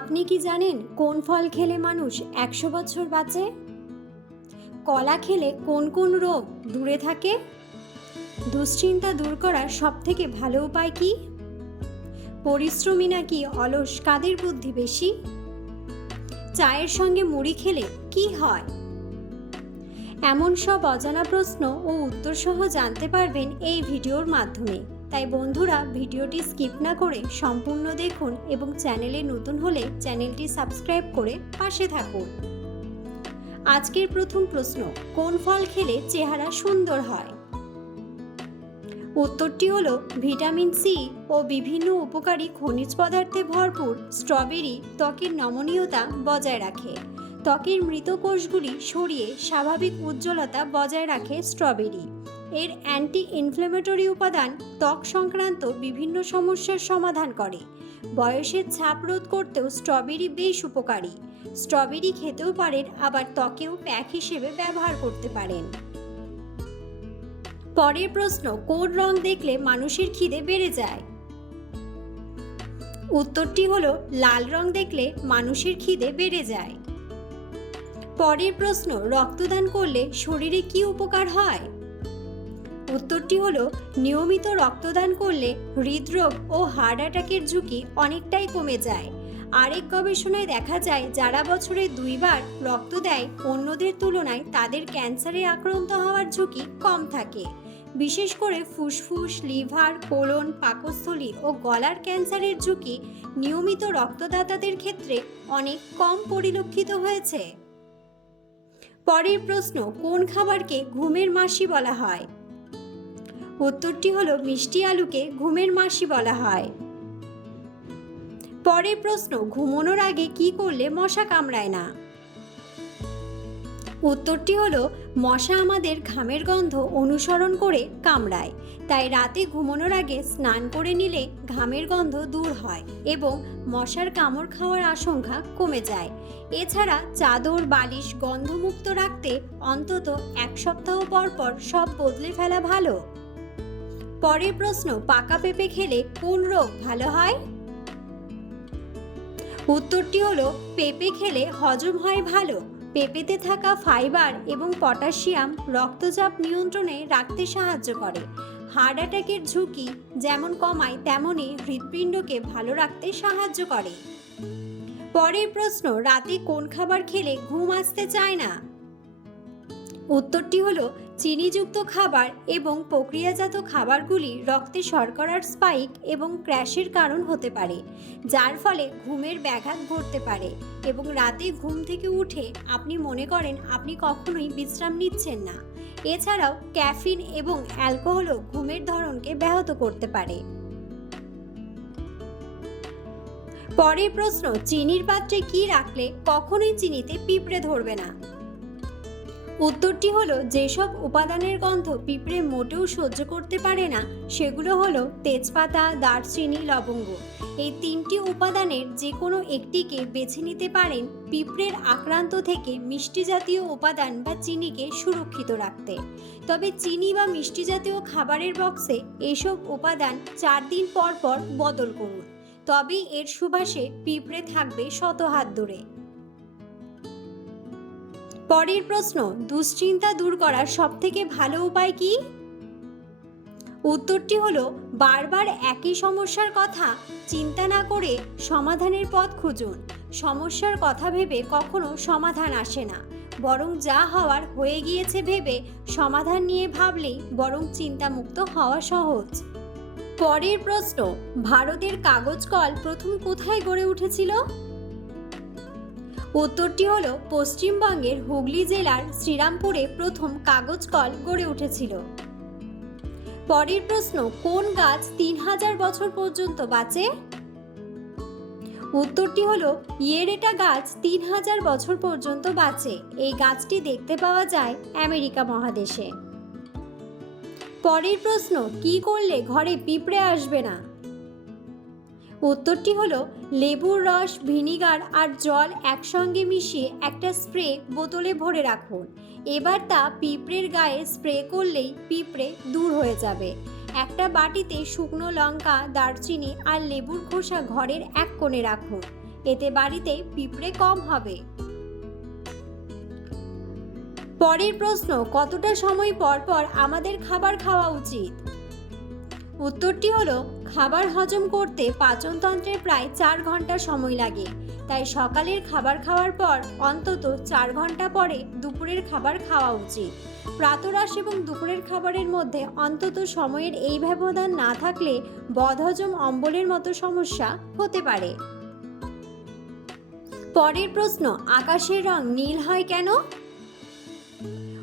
আপনি কি জানেন কোন ফল খেলে মানুষ একশো বছর বাঁচে? কলা খেলে কোন কোন রোগ দূরে থাকে? দুশ্চিন্তা দূর করার সব থেকে ভালো উপায় কি? পরিশ্রমী নাকি অলস কাদের বুদ্ধি বেশি? চায়ের সঙ্গে মুড়ি খেলে কি হয়? এমন সব অজানা প্রশ্ন ও উত্তর সহ জানতে পারবেন এই ভিডিওর মাধ্যমে। তাই বন্ধুরা ভিডিওটি স্কিপ না করে সম্পূর্ণ দেখুন এবং চ্যানেলে নতুন হলে চ্যানেলটি সাবস্ক্রাইব করে পাশে থাকুন। আজকের প্রথম প্রশ্ন, কোন ফল খেলে চেহারা সুন্দর হয়? উত্তরটি হলো ভিটামিন সি ও বিভিন্ন উপকারী খনিজ পদার্থে ভরপুর স্ট্রবেরি ত্বকের নমনীয়তা বজায় রাখে। ত্বকের মৃত কোষগুলি সরিয়ে স্বাভাবিক উজ্জ্বলতা বজায় রাখে স্ট্রবেরি। এর অ্যান্টি ইনফ্লেমেটরি উপাদান ত্বক সংক্রান্ত বিভিন্ন সমস্যার সমাধান করে। বয়সের ছাপ রোধ করতেও স্ট্রবেরি বেশ উপকারী। স্ট্রবেরি খেতেও পারেন, আবার ত্বকেও প্যাক হিসেবে ব্যবহার করতে পারেন। পরের প্রশ্ন, কোন রং দেখলে মানুষের খিদে বেড়ে যায়? উত্তরটি হলো, লাল রং দেখলে মানুষের খিদে বেড়ে যায়। পরের প্রশ্ন, রক্তদান করলে শরীরে কি উপকার হয়? উত্তরটি হলো, নিয়মিত রক্তদান করলে হৃদরোগ ও হার্ট অ্যাটাকের ঝুঁকি অনেকটাই কমে যায়। আরেক গবেষণায় দেখা যায়, যারা বছরে দুইবার রক্ত দেয়, অন্যদের তুলনায় তাদের ক্যান্সারে আক্রান্ত হওয়ার ঝুঁকি কম থাকে। বিশেষ করে ফুসফুস, লিভার, কোলন, পাকস্থলী ও গলার ক্যান্সারের ঝুঁকি নিয়মিত রক্তদাতাদের ক্ষেত্রে অনেক কম পরিলক্ষিত হয়েছে। পরের প্রশ্ন, কোন খাবারকে ঘুমের মাসি বলা হয়? উত্তরটি হলো মিষ্টি আলুকে ঘুমের মাসি বলা হয়। পরের প্রশ্ন, ঘুমানোর আগে কি করলে মশা কামড়ায় না? উত্তরটি হলো, মশা আমাদের ঘামের গন্ধ অনুসরণ করে কামড়ায়। তাই রাতে ঘুমানোর আগে স্নান করে নিলে ঘামের গন্ধ দূর হয় এবং মশার কামড় খাওয়ার আশঙ্কা কমে যায়। এছাড়া চাদর, বালিশ গন্ধমুক্ত রাখতে অন্তত এক সপ্তাহ পর পর সব বদলে ফেলা ভালো। পরের প্রশ্ন, পাকা পেঁপে খেলে কোন রোগ ভালো হয়? উত্তরটি হলো, পেঁপে খেলে হজম হয় ভালো। পেঁপেতে থাকা ফাইবার এবং পটাশিয়াম রক্তচাপ নিয়ন্ত্রণে রাখতে সাহায্য করে। হার্ট অ্যাটাকের ঝুঁকি যেমন কমায় তেমনই হৃৎপিণ্ডকে ভালো রাখতে সাহায্য করে। পরের প্রশ্ন, রাতে কোন খাবার খেলে ঘুম আসতে চায় না? উত্তরটি হলো চিনিযুক্ত খাবার এবং প্রক্রিয়াজাত খাবারগুলি রক্তে শর্করার স্পাইক এবং ক্র্যাশের কারণ হতে পারে, যার ফলে ঘুমের ব্যাঘাত ঘটতে পারে এবং রাতে ঘুম থেকে উঠে আপনি মনে করেন আপনি কখনোই বিশ্রাম নিচ্ছেন না। এছাড়াও ক্যাফিন এবং অ্যালকোহলও ঘুমের ধরনকে ব্যাহত করতে পারে। পরের প্রশ্ন, চিনির পাত্রে কি রাখলে কখনোই চিনিতে পিঁপড়ে ধরবে না? উত্তরটি হলো, যেসব উপাদানের গন্ধ পিঁপড়ে মোটেও সহ্য করতে পারে না, সেগুলো হলো তেজপাতা, দারচিনি, লবঙ্গ। এই তিনটি উপাদানের যে কোনো একটিকে বেছে নিতে পারেন পিঁপড়ের আক্রান্ত থেকে মিষ্টি জাতীয় উপাদান বা চিনিকে সুরক্ষিত রাখতে। তবে চিনি বা মিষ্টি জাতীয় খাবারের বক্সে এসব উপাদান চার দিন পর পর বদল করুন। তবেই এর সুবাসে পিঁপড়ে থাকবে শত হাত দূরে। পরের প্রশ্ন, দুশ্চিন্তা দূর করার সবথেকে ভালো উপায় কি? উত্তরটি হলো, বারবার একই সমস্যার কথা চিন্তা না করে সমাধানের পথ খুঁজুন। সমস্যার কথা ভেবে কখনো সমাধান আসে না। বরং যা হওয়ার হয়ে গিয়েছে ভেবে সমাধান নিয়ে ভাবলেই বরং চিন্তামুক্ত হওয়া সহজ। পরের প্রশ্ন, ভারতের কাগজ কল প্রথম কোথায় গড়ে উঠেছিল? উত্তরটি হল, পশ্চিমবঙ্গের হুগলি জেলার শ্রীরামপুরে প্রথম কাগজ কল গড়ে উঠেছিল। পরের প্রশ্ন, কোন গাছ তিন হাজার বছর পর্যন্ত বাঁচে? উত্তরটি হল, ইয়েরেটা গাছ তিন হাজার বছর পর্যন্ত বাঁচে। এই গাছটি দেখতে পাওয়া যায় আমেরিকা মহাদেশে। পরের প্রশ্ন, কি করলে ঘরে পিঁপড়ে আসবে না? উত্তরটি হলো, লেবুর রস, ভিনিগার আর জল একসঙ্গে মিশিয়ে একটা স্প্রে বোতলে ভরে রাখুন। এবার তা পিঁপড়ের গায়ে স্প্রে করলেই পিঁপড়ে দূর হয়ে যাবে। একটা বাটিতে শুকনো লঙ্কা, দারচিনি আর লেবুর খোসা ঘরের এক কোণে রাখুন। এতে বাড়িতে পিঁপড়ে কম হবে। পরের প্রশ্ন, কতটা সময় পর পর আমাদের খাবার খাওয়া উচিত? উত্তরটি হলো খাবার হজম করতে পাচনতন্ত্রের প্রায় চার ঘণ্টা সময় লাগে। তাই সকালের খাবার খাওয়ার পর অন্তত চার ঘণ্টা পরে দুপুরের খাবার খাওয়া উচিত। প্রাতরাশ এবং দুপুরের খাবারের মধ্যে অন্তত সময়ের এই ব্যবধান না থাকলে বদহজম অম্বলের মতো সমস্যা হতে পারে। পরের প্রশ্ন, আকাশের রং নীল হয় কেন?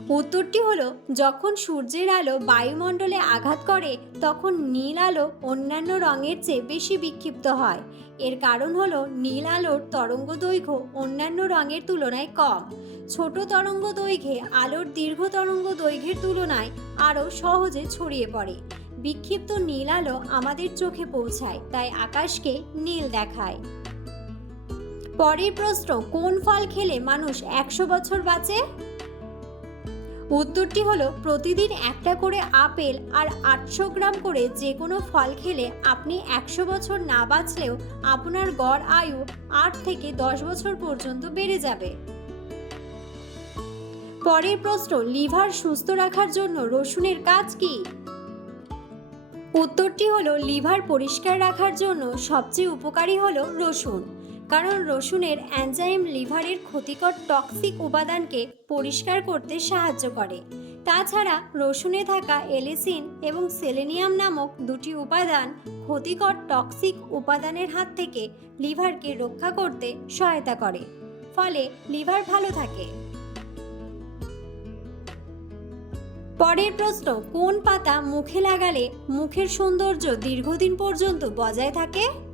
উত্তরটি হলো, যখন সূর্যের আলো বায়ুমণ্ডলে আঘাত করে, তখন নীল আলো অন্যান্য রঙের চেয়ে বেশি বিক্ষিপ্ত হয়। এর কারণ হলো, নীল আলোর তরঙ্গ দৈর্ঘ্য অন্যান্য রঙের তুলনায় কম। ছোট তরঙ্গ দৈর্ঘ্যে আলোর দীর্ঘ তরঙ্গ দৈর্ঘ্যের তুলনায় আরও সহজে ছড়িয়ে পড়ে। বিক্ষিপ্ত নীল আলো আমাদের চোখে পৌঁছায়, তাই আকাশকে নীল দেখায়। পরের প্রশ্ন, কোন ফল খেলে মানুষ একশো বছর বাঁচে? উত্তরটি হলো প্রতিদিন একটা করে আপেল আর আটশো গ্রাম করে যে কোনো ফল খেলে আপনি একশো বছর না বাঁচলেও আপনার গড় আয়ু আট থেকে দশ বছর পর্যন্ত বেড়ে যাবে। পরের প্রশ্ন, লিভার সুস্থ রাখার জন্য রসুনের কাজ কি? উত্তরটি হলো, লিভার পরিষ্কার রাখার জন্য সবচেয়ে উপকারী হলো রসুন। কারণ রসুনের অ্যানজাইম লিভারের ক্ষতিকর টক্সিক উপাদানকে পরিষ্কার করতে সাহায্য করে। তাছাড়া রসুনে থাকা এলিসিন এবং সেলেনিয়াম নামক দুটি উপাদান ক্ষতিকর টক্সিক উপাদানের হাত থেকে লিভারকে রক্ষা করতে সহায়তা করে, ফলে লিভার ভালো থাকে। পরের প্রশ্ন, কোন পাতা মুখে লাগালে মুখের সৌন্দর্য দীর্ঘদিন পর্যন্ত বজায় থাকে?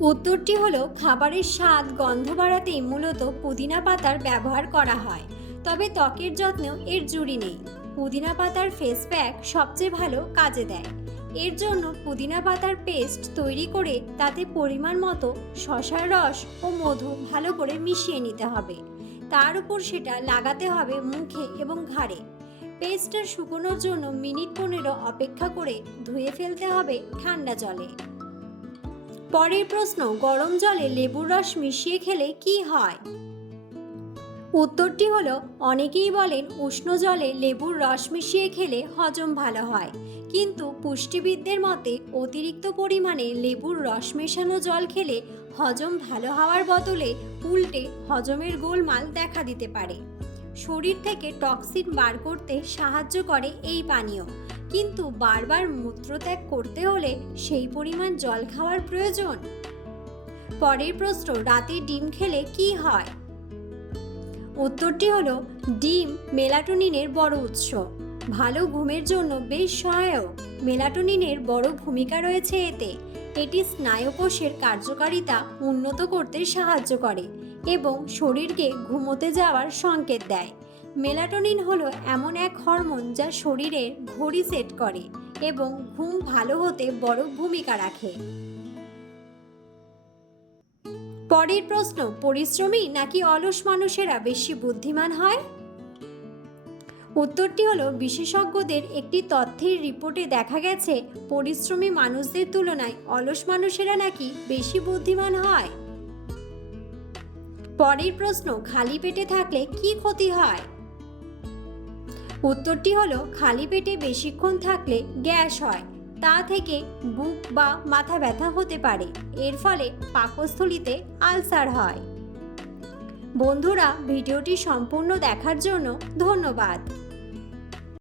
উত্তরটি হলো, খাবারের স্বাদ, গন্ধ বাড়াতেই মূলত পুদিনা পাতার ব্যবহার করা হয়। তবে ত্বকের যত্নেও এর জুড়ি নেই। পুদিনা পাতার ফেস প্যাক সবচেয়ে ভালো কাজে দেয়। এর জন্য পুদিনা পাতার পেস্ট তৈরি করে তাতে পরিমাণ মতো শশার রস ও মধু ভালো করে মিশিয়ে নিতে হবে। তার উপর সেটা লাগাতে হবে মুখে এবং ঘাড়ে। পেস্টটা শুকোনোর জন্য মিনিট পনেরো অপেক্ষা করে ধুয়ে ফেলতে হবে ঠান্ডা জলে। পরের প্রশ্ন, গরম জলে লেবুর রস মিশিয়ে খেলে কি হয়? উত্তরটি হলো, অনেকেই বলেন উষ্ণ জলে লেবুর রস মিশিয়ে খেলে হজম ভালো হয়। কিন্তু পুষ্টিবিদদের মতে, অতিরিক্ত পরিমাণে লেবুর রস মেশানো জল খেলে হজম ভালো হওয়ার বদলে উল্টে হজমের গোলমাল দেখা দিতে পারে। শরীর থেকে টক্সিন বার করতে সাহায্য করে এই পানীয়। কিন্তু বারবার মূত্রত্যাগ করতে হলে সেই পরিমাণ জল খাওয়ার প্রয়োজন। পরের প্রশ্ন, রাতে ডিম খেলে কি হয়? উত্তরটি হলো, ডিম মেলাটোনিনের বড় উৎস। ভালো ঘুমের জন্য বেশ সহায়ক। মেলাটোনিনের বড় ভূমিকা রয়েছে এতে। এটি স্নায়ুকোষের কার্যকারিতা উন্নত করতে সাহায্য করে এবং শরীরকে ঘুমোতে যাওয়ার সংকেত দেয়। মেলাটোনিন হলো এমন এক হরমোন যা শরীরের ঘড়ি সেট করে এবং ঘুম ভালো হতে বড় ভূমিকা রাখে। পরের প্রশ্ন, পরিশ্রমী নাকি অলস মানুষেরা বেশি বুদ্ধিমান হয়? উত্তরটি হলো, বিশেষজ্ঞদের একটি তথ্যের রিপোর্টে দেখা গেছে, পরিশ্রমী মানুষদের তুলনায় অলস মানুষেরা নাকি বেশি বুদ্ধিমান হয়। পরের প্রশ্ন, খালি পেটে থাকলে কি ক্ষতি হয়? উত্তরটি হলো, খালি পেটে বেশিক্ষণ থাকলে গ্যাস হয়। তা থেকে বুক বা মাথা ব্যথা হতে পারে। এর ফলে পাকস্থলিতে আলসার হয়। বন্ধুরা, ভিডিওটি সম্পূর্ণ দেখার জন্য ধন্যবাদ।